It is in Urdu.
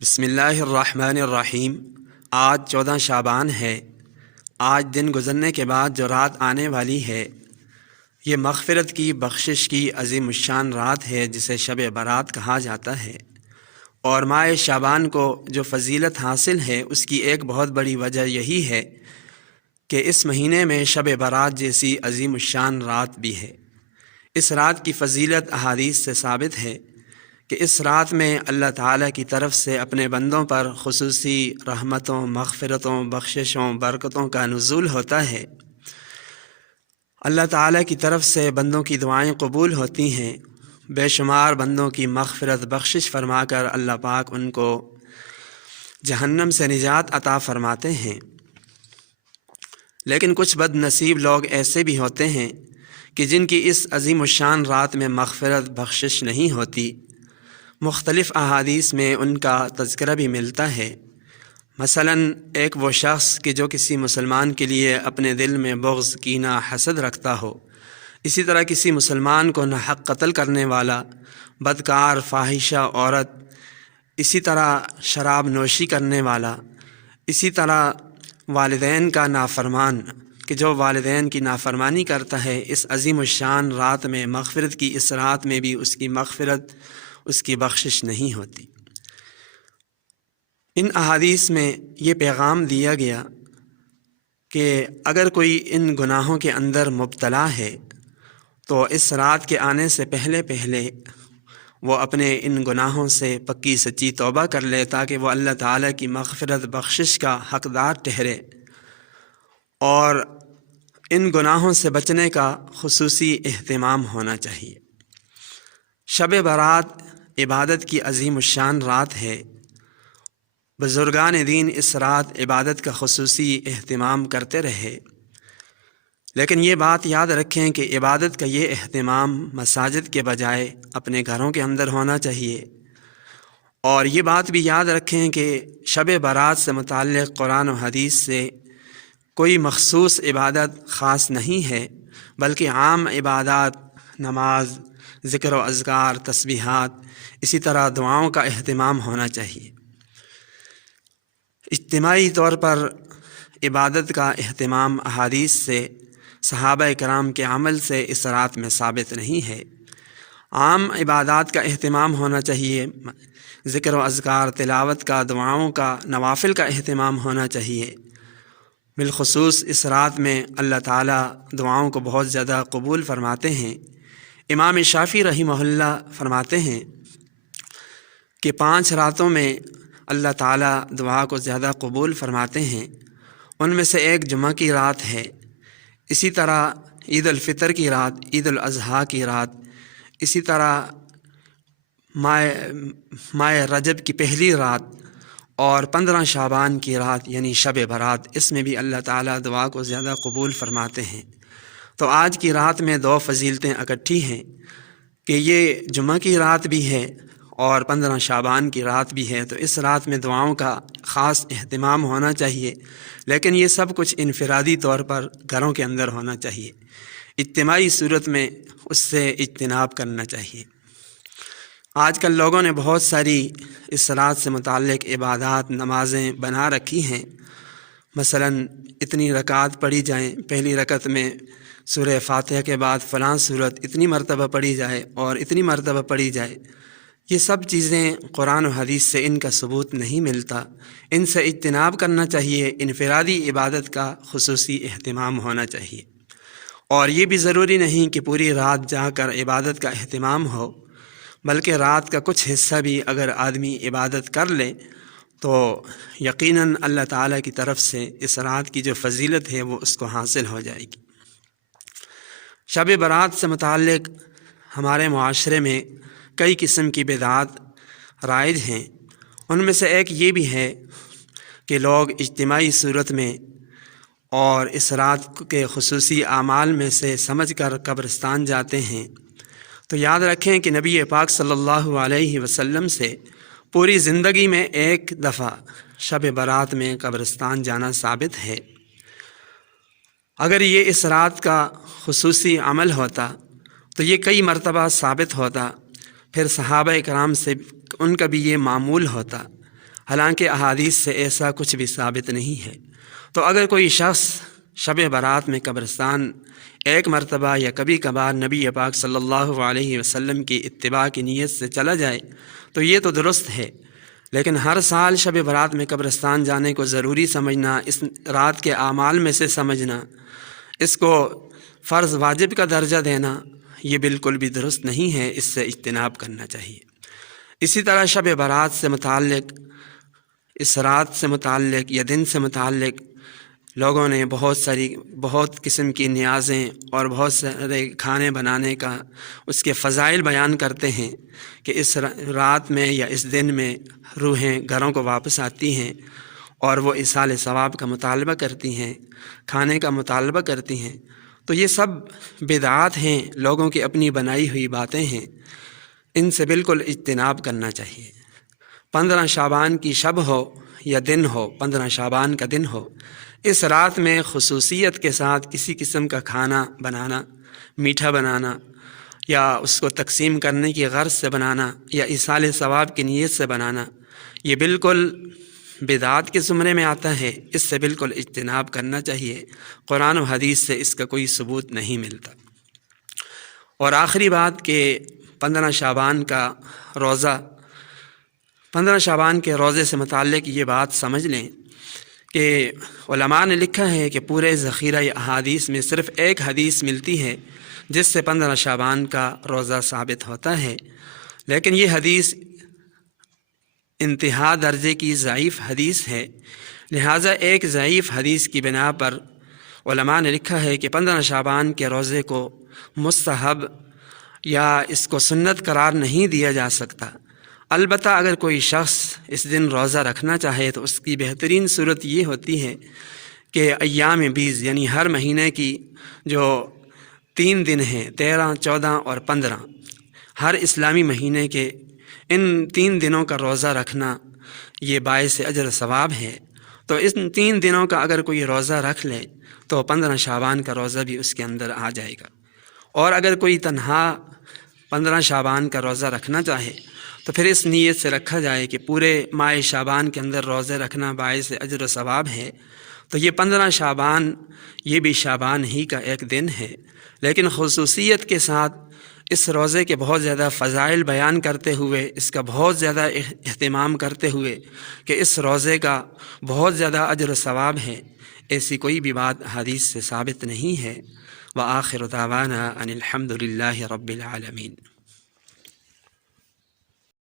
بسم اللہ الرحمن الرحیم۔ آج 14 شعبان ہے۔ آج دن گزرنے کے بعد جو رات آنے والی ہے یہ مغفرت کی، بخشش کی عظیم الشان رات ہے جسے شب برات کہا جاتا ہے۔ اور ماہ شعبان کو جو فضیلت حاصل ہے اس کی ایک بہت بڑی وجہ یہی ہے کہ اس مہینے میں شب برات جیسی عظیم الشان رات بھی ہے۔ اس رات کی فضیلت احادیث سے ثابت ہے کہ اس رات میں اللہ تعالیٰ کی طرف سے اپنے بندوں پر خصوصی رحمتوں، مغفرتوں، بخششوں، برکتوں کا نزول ہوتا ہے۔ اللہ تعالیٰ کی طرف سے بندوں کی دعائیں قبول ہوتی ہیں، بے شمار بندوں کی مغفرت بخشش فرما کر اللہ پاک ان کو جہنم سے نجات عطا فرماتے ہیں۔ لیکن کچھ بد نصیب لوگ ایسے بھی ہوتے ہیں کہ جن کی اس عظیم الشان رات میں مغفرت بخشش نہیں ہوتی۔ مختلف احادیث میں ان کا تذکرہ بھی ملتا ہے۔ مثلاً ایک وہ شخص کہ جو کسی مسلمان کے لیے اپنے دل میں بغض، کینہ، حسد رکھتا ہو، اسی طرح کسی مسلمان کو ناحق قتل کرنے والا، بدکار، فاحشہ عورت، اسی طرح شراب نوشی کرنے والا، اسی طرح والدین کا نافرمان کہ جو والدین کی نافرمانی کرتا ہے، اس عظیم الشان رات میں، مغفرت کی اس رات میں بھی اس کی مغفرت، اس کی بخشش نہیں ہوتی۔ ان احادیث میں یہ پیغام دیا گیا کہ اگر کوئی ان گناہوں کے اندر مبتلا ہے تو اس رات کے آنے سے پہلے وہ اپنے ان گناہوں سے پکی سچی توبہ کر لے تاکہ وہ اللہ تعالیٰ کی مغفرت بخشش کا حقدار ٹھہرے، اور ان گناہوں سے بچنے کا خصوصی اہتمام ہونا چاہیے۔ شب برات عبادت کی عظیم الشان رات ہے۔ بزرگان دین اس رات عبادت کا خصوصی اہتمام کرتے رہے، لیکن یہ بات یاد رکھیں کہ عبادت کا یہ اہتمام مساجد کے بجائے اپنے گھروں کے اندر ہونا چاہیے۔ اور یہ بات بھی یاد رکھیں کہ شب برات سے متعلق قرآن و حدیث سے کوئی مخصوص عبادت خاص نہیں ہے، بلکہ عام عبادات، نماز، ذکر و اذکار، تسبیحات، اسی طرح دعاؤں کا اہتمام ہونا چاہیے۔ اجتماعی طور پر عبادت کا اہتمام احادیث سے، صحابہ کرام کے عمل سے اس رات میں ثابت نہیں ہے۔ عام عبادات کا اہتمام ہونا چاہیے، ذکر و اذکار، تلاوت کا، دعاؤں کا، نوافل کا اہتمام ہونا چاہیے۔ بالخصوص اس رات میں اللہ تعالیٰ دعاؤں کو بہت زیادہ قبول فرماتے ہیں۔ امام شافعی رحمہ اللہ فرماتے ہیں کہ 5 راتوں میں اللہ تعالیٰ دعا کو زیادہ قبول فرماتے ہیں۔ ان میں سے ایک جمعہ کی رات ہے، اسی طرح عید الفطر کی رات، عید الاضحیٰ کی رات، اسی طرح ماہ رجب کی پہلی رات، اور 15 شعبان کی رات یعنی شب برات، اس میں بھی اللہ تعالیٰ دعا کو زیادہ قبول فرماتے ہیں۔ تو آج کی رات میں 2 فضیلتیں اکٹھی ہیں کہ یہ جمعہ کی رات بھی ہے اور 15 شعبان کی رات بھی ہے، تو اس رات میں دعاؤں کا خاص اہتمام ہونا چاہیے، لیکن یہ سب کچھ انفرادی طور پر گھروں کے اندر ہونا چاہیے۔ اجتماعی صورت میں اس سے اجتناب کرنا چاہیے۔ آج کل لوگوں نے بہت ساری اس رات سے متعلق عبادات، نمازیں بنا رکھی ہیں۔ مثلاً اتنی رکعات پڑھی جائیں، پہلی رکعت میں سورہ فاتحہ کے بعد فلاں صورت اتنی مرتبہ پڑھی جائے اور اتنی مرتبہ پڑھی جائے۔ یہ سب چیزیں قرآن و حدیث سے ان کا ثبوت نہیں ملتا، ان سے اجتناب کرنا چاہیے۔ انفرادی عبادت کا خصوصی اہتمام ہونا چاہیے، اور یہ بھی ضروری نہیں کہ پوری رات جا کر عبادت کا اہتمام ہو، بلکہ رات کا کچھ حصہ بھی اگر آدمی عبادت کر لے تو یقیناً اللہ تعالیٰ کی طرف سے اس رات کی جو فضیلت ہے وہ اس کو حاصل ہو جائے گی۔ شب برات سے متعلق ہمارے معاشرے میں کئی قسم کی بدعات رائج ہیں۔ ان میں سے ایک یہ بھی ہے کہ لوگ اجتماعی صورت میں اور اس رات کے خصوصی اعمال میں سے سمجھ کر قبرستان جاتے ہیں۔ تو یاد رکھیں کہ نبی پاک صلی اللہ علیہ وسلم سے پوری زندگی میں ایک دفعہ شب برات میں قبرستان جانا ثابت ہے۔ اگر یہ اس رات کا خصوصی عمل ہوتا تو یہ کئی مرتبہ ثابت ہوتا، پھر صحابہ کرام سے ان کا بھی یہ معمول ہوتا۔ حالانکہ احادیث سے ایسا کچھ بھی ثابت نہیں ہے۔ تو اگر کوئی شخص شب برات میں قبرستان ایک مرتبہ یا کبھی کبھار نبی پاک صلی اللہ علیہ وسلم کی اتباع کی نیت سے چلا جائے تو یہ تو درست ہے، لیکن ہر سال شب برات میں قبرستان جانے کو ضروری سمجھنا، اس رات کے اعمال میں سے سمجھنا، اس کو فرض واجب کا درجہ دینا، یہ بالکل بھی درست نہیں ہے، اس سے اجتناب کرنا چاہیے۔ اسی طرح شب برات سے متعلق، اس رات سے متعلق یا دن سے متعلق لوگوں نے بہت قسم کی نیازیں اور بہت سارے کھانے بنانے کا اس کے فضائل بیان کرتے ہیں کہ اس رات میں یا اس دن میں روحیں گھروں کو واپس آتی ہیں اور وہ ایصال ثواب کا مطالبہ کرتی ہیں، کھانے کا مطالبہ کرتی ہیں۔ تو یہ سب بدعات ہیں، لوگوں کی اپنی بنائی ہوئی باتیں ہیں، ان سے بالکل اجتناب کرنا چاہیے۔ 15 شعبان کی شب ہو یا دن ہو، 15 شعبان کا دن ہو، اس رات میں خصوصیت کے ساتھ کسی قسم کا کھانا بنانا، میٹھا بنانا یا اس کو تقسیم کرنے کی غرض سے بنانا یا ایصال ثواب کی نیت سے بنانا، یہ بالکل بدعات کے زمرے میں آتا ہے، اس سے بالکل اجتناب کرنا چاہیے۔ قرآن و حدیث سے اس کا کوئی ثبوت نہیں ملتا۔ اور آخری بات کہ 15 شعبان کا روزہ، 15 شعبان کے روزے سے متعلق یہ بات سمجھ لیں کہ علماء نے لکھا ہے کہ پورے ذخیرہ احادیث میں صرف ایک حدیث ملتی ہے جس سے 15 شعبان کا روزہ ثابت ہوتا ہے، لیکن یہ حدیث انتہا درجے کی ضعیف حدیث ہے، لہٰذا ایک ضعیف حدیث کی بنا پر علماء نے لکھا ہے کہ 15 شعبان کے روزے کو مستحب یا اس کو سنت قرار نہیں دیا جا سکتا۔ البتہ اگر کوئی شخص اس دن روزہ رکھنا چاہے تو اس کی بہترین صورت یہ ہوتی ہے کہ ایام بیض یعنی ہر مہینے کی جو 3 دن ہیں، 13، 14 اور 15، ہر اسلامی مہینے کے ان 3 دنوں کا روزہ رکھنا یہ باعث اجر و ثواب ہے۔ تو ان 3 دنوں کا اگر کوئی روزہ رکھ لے تو 15 شعبان کا روزہ بھی اس کے اندر آ جائے گا۔ اور اگر کوئی تنہا 15 شعبان کا روزہ رکھنا چاہے تو پھر اس نیت سے رکھا جائے کہ پورے ماہ شعبان کے اندر روزے رکھنا باعث اجر و ثواب ہے، تو یہ 15 شعبان یہ بھی شعبان ہی کا ایک دن ہے، لیکن خصوصیت کے ساتھ اس روزے کے بہت زیادہ فضائل بیان کرتے ہوئے، اس کا بہت زیادہ اہتمام کرتے ہوئے کہ اس روزے کا بہت زیادہ اجر و ثواب ہے، ایسی کوئی بھی بات حدیث سے ثابت نہیں ہے۔ وآخر دعوانا ان الحمد للہ رب العالمین۔